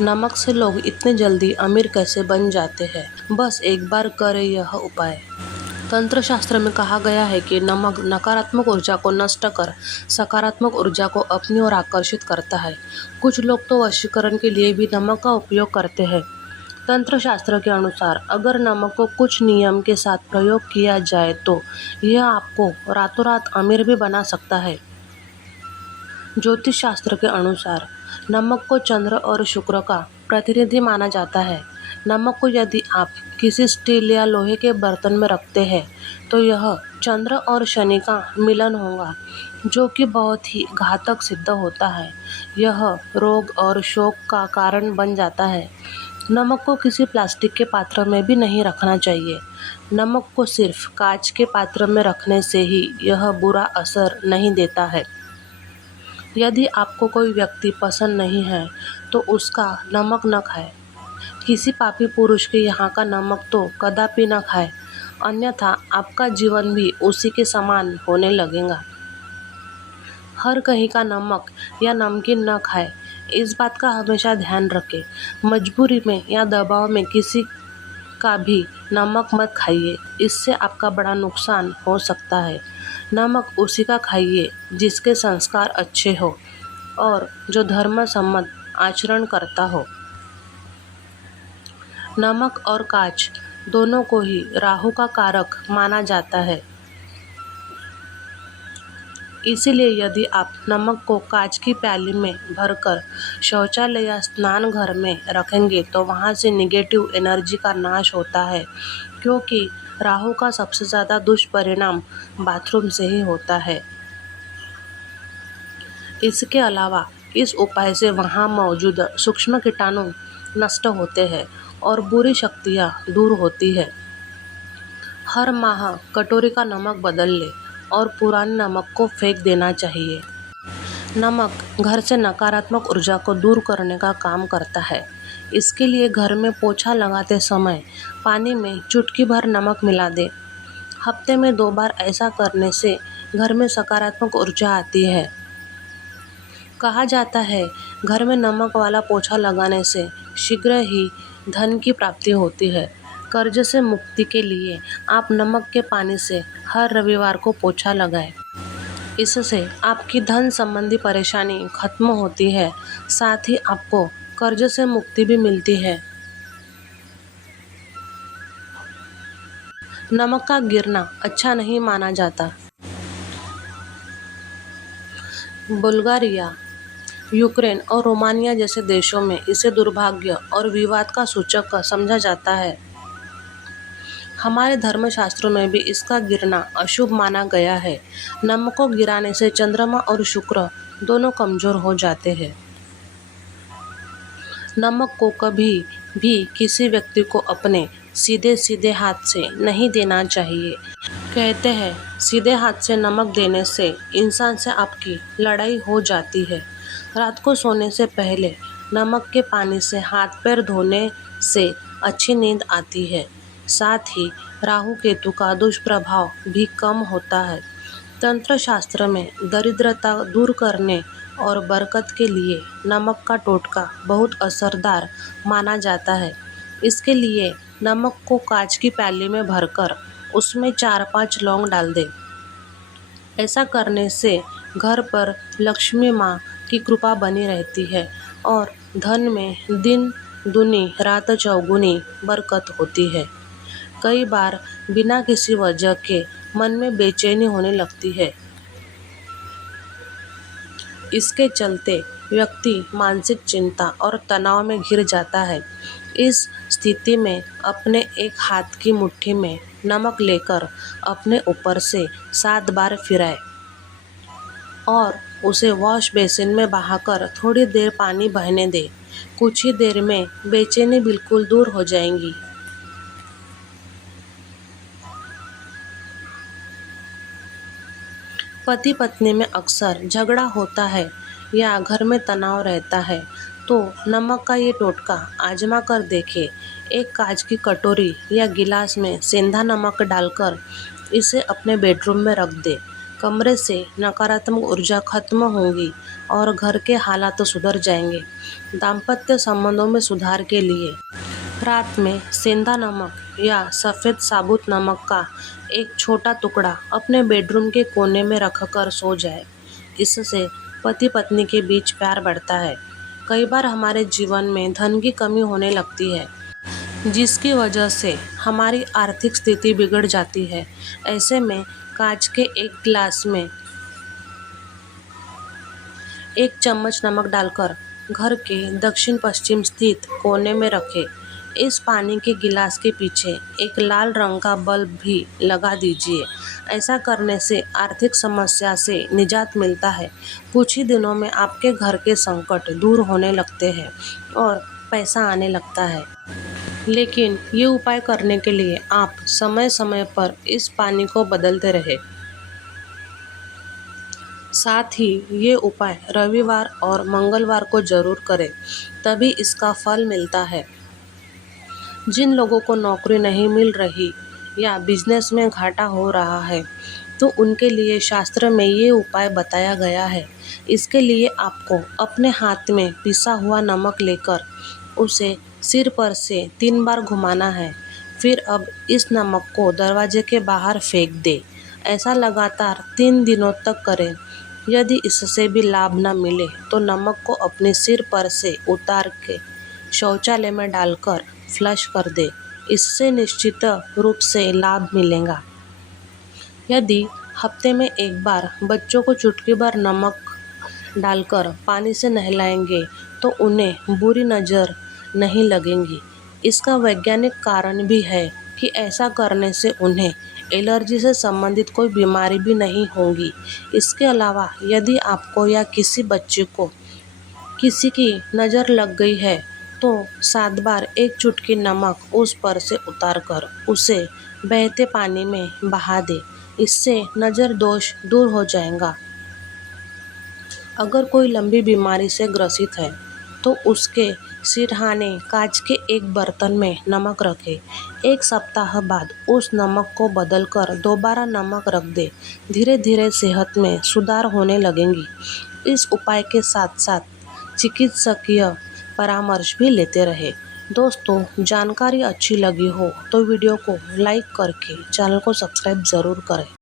नमक से लोग इतने जल्दी अमीर कैसे बन जाते हैं? बस एक बार करें यह उपाय। तंत्र शास्त्र में कहा गया है कि नमक नकारात्मक ऊर्जा को नष्ट कर सकारात्मक ऊर्जा को अपनी ओर आकर्षित करता है। कुछ लोग तो वशीकरण के लिए भी नमक का उपयोग करते हैं। तंत्र शास्त्र के अनुसार अगर नमक को कुछ नियम के साथ प्रयोग किया जाए तो यह आपको रातों रात अमीर भी बना सकता है। ज्योतिष शास्त्र के अनुसार नमक को चंद्र और शुक्र का प्रतिनिधि माना जाता है। नमक को यदि आप किसी स्टील या लोहे के बर्तन में रखते हैं तो यह चंद्र और शनि का मिलन होगा, जो कि बहुत ही घातक सिद्ध होता है। यह रोग और शोक का कारण बन जाता है। नमक को किसी प्लास्टिक के पात्र में भी नहीं रखना चाहिए। नमक को सिर्फ कांच के पात्र में रखने से ही यह बुरा असर नहीं देता है। यदि आपको कोई व्यक्ति पसंद नहीं है तो उसका नमक न खाएं। किसी पापी पुरुष के यहाँ का नमक तो कदापि न खाएं, अन्यथा आपका जीवन भी उसी के समान होने लगेगा। हर कहीं का नमक या नमकीन न खाएं, इस बात का हमेशा ध्यान रखें। मजबूरी में या दबाव में किसी का भी नमक मत खाइए, इससे आपका बड़ा नुकसान हो सकता है। नमक उसी का खाइए जिसके संस्कार अच्छे हो और जो धर्म सम्मत आचरण करता हो। नमक और कांच दोनों को ही राहु का कारक माना जाता है। इसीलिए यदि आप नमक को कांच की प्याली में भरकर शौचालय या स्नान घर में रखेंगे तो वहां से निगेटिव एनर्जी का नाश होता है, क्योंकि राहु का सबसे ज़्यादा दुष्परिणाम बाथरूम से ही होता है। इसके अलावा इस उपाय से वहां मौजूद सूक्ष्म कीटाणु नष्ट होते हैं और बुरी शक्तियां दूर होती है। हर माह कटोरी का नमक बदल ले और पुराने नमक को फेंक देना चाहिए। नमक घर से नकारात्मक ऊर्जा को दूर करने का काम करता है। इसके लिए घर में पोछा लगाते समय पानी में चुटकी भर नमक मिला दें। हफ्ते में 2 बार ऐसा करने से घर में सकारात्मक ऊर्जा आती है। कहा जाता है घर में नमक वाला पोछा लगाने से शीघ्र ही धन की प्राप्ति होती है। कर्ज से मुक्ति के लिए आप नमक के पानी से हर रविवार को पोछा लगाएं। इससे आपकी धन संबंधी परेशानी खत्म होती है, साथ ही आपको कर्ज से मुक्ति भी मिलती है। नमक का गिरना अच्छा नहीं माना जाता। बुल्गारिया, यूक्रेन और रोमानिया जैसे देशों में इसे दुर्भाग्य और विवाद का सूचक समझा जाता है। हमारे धर्मशास्त्रों में भी इसका गिरना अशुभ माना गया है। नमक को गिराने से चंद्रमा और शुक्र दोनों कमजोर हो जाते हैं। नमक को कभी भी किसी व्यक्ति को अपने सीधे सीधे हाथ से नहीं देना चाहिए। कहते हैं सीधे हाथ से नमक देने से इंसान से आपकी लड़ाई हो जाती है। रात को सोने से पहले नमक के पानी से हाथ पैर धोने से अच्छी नींद आती है। साथ ही राहु केतु का दुष्प्रभाव भी कम होता है। तंत्र शास्त्र में दरिद्रता दूर करने और बरकत के लिए नमक का टोटका बहुत असरदार माना जाता है। इसके लिए नमक को कांच की प्याली में भरकर उसमें 4-5 लौंग डाल दें। ऐसा करने से घर पर लक्ष्मी माँ की कृपा बनी रहती है और धन में दिन दूनी रात चौगुनी बरकत होती है। कई बार बिना किसी वजह के मन में बेचैनी होने लगती है। इसके चलते व्यक्ति मानसिक चिंता और तनाव में घिर जाता है। इस स्थिति में अपने एक हाथ की मुट्ठी में नमक लेकर अपने ऊपर से 7 बार फिराएं और उसे वॉश बेसिन में बहाकर थोड़ी देर पानी बहने दें। कुछ ही देर में बेचैनी बिल्कुल दूर हो जाएगी। पति पत्नी में अक्सर झगड़ा होता है या घर में तनाव रहता है तो नमक का ये टोटका आजमा कर देखें। एक कांच की कटोरी या गिलास में सेंधा नमक डालकर इसे अपने बेडरूम में रख दें। कमरे से नकारात्मक ऊर्जा खत्म होगी और घर के हालात तो सुधर जाएंगे। दाम्पत्य संबंधों में सुधार के लिए रात में सेंधा नमक या सफ़ेद साबुत नमक का एक छोटा टुकड़ा अपने बेडरूम के कोने में रखकर सो जाए। इससे पति पत्नी के बीच प्यार बढ़ता है। कई बार हमारे जीवन में धन की कमी होने लगती है, जिसकी वजह से हमारी आर्थिक स्थिति बिगड़ जाती है। ऐसे में कांच के एक गिलास में 1 चम्मच नमक डालकर घर के दक्षिण पश्चिम स्थित कोने में रखें। इस पानी के गिलास के पीछे एक लाल रंग का बल्ब भी लगा दीजिए। ऐसा करने से आर्थिक समस्या से निजात मिलता है। कुछ ही दिनों में आपके घर के संकट दूर होने लगते हैं और पैसा आने लगता है। लेकिन ये उपाय करने के लिए आप समय समय पर इस पानी को बदलते रहें। साथ ही ये उपाय रविवार और मंगलवार को जरूर करें, तभी इसका फल मिलता है। जिन लोगों को नौकरी नहीं मिल रही या बिजनेस में घाटा हो रहा है, तो उनके लिए शास्त्र में ये उपाय बताया गया है। इसके लिए आपको अपने हाथ में पिसा हुआ नमक लेकर उसे सिर पर से 3 बार घुमाना है। फिर अब इस नमक को दरवाजे के बाहर फेंक दें। ऐसा लगातार 3 दिनों तक करें। यदि इससे भी लाभ न मिले तो नमक को अपने सिर पर से उतार के शौचालय में डालकर फ्लश कर दे। इससे निश्चित रूप से लाभ मिलेगा। यदि हफ्ते में 1 बार बच्चों को चुटकी भर नमक डालकर पानी से नहलाएंगे तो उन्हें बुरी नज़र नहीं लगेगी। इसका वैज्ञानिक कारण भी है कि ऐसा करने से उन्हें एलर्जी से संबंधित कोई बीमारी भी नहीं होगी। इसके अलावा यदि आपको या किसी बच्चे को किसी की नज़र लग गई है तो 7 बार 1 चुटकी नमक उस पर से उतारकर उसे बहते पानी में बहा दे। इससे नज़र दोष दूर हो जाएगा। अगर कोई लंबी बीमारी से ग्रसित है तो उसके सिरहाने कांच के एक बर्तन में नमक रखें। 1 सप्ताह बाद उस नमक को बदलकर दोबारा नमक रख दें। धीरे धीरे सेहत में सुधार होने लगेंगी। इस उपाय के साथ साथ चिकित्सकीय परामर्श भी लेते रहे। दोस्तों, जानकारी अच्छी लगी हो तो वीडियो को लाइक करके चैनल को सब्सक्राइब ज़रूर करें।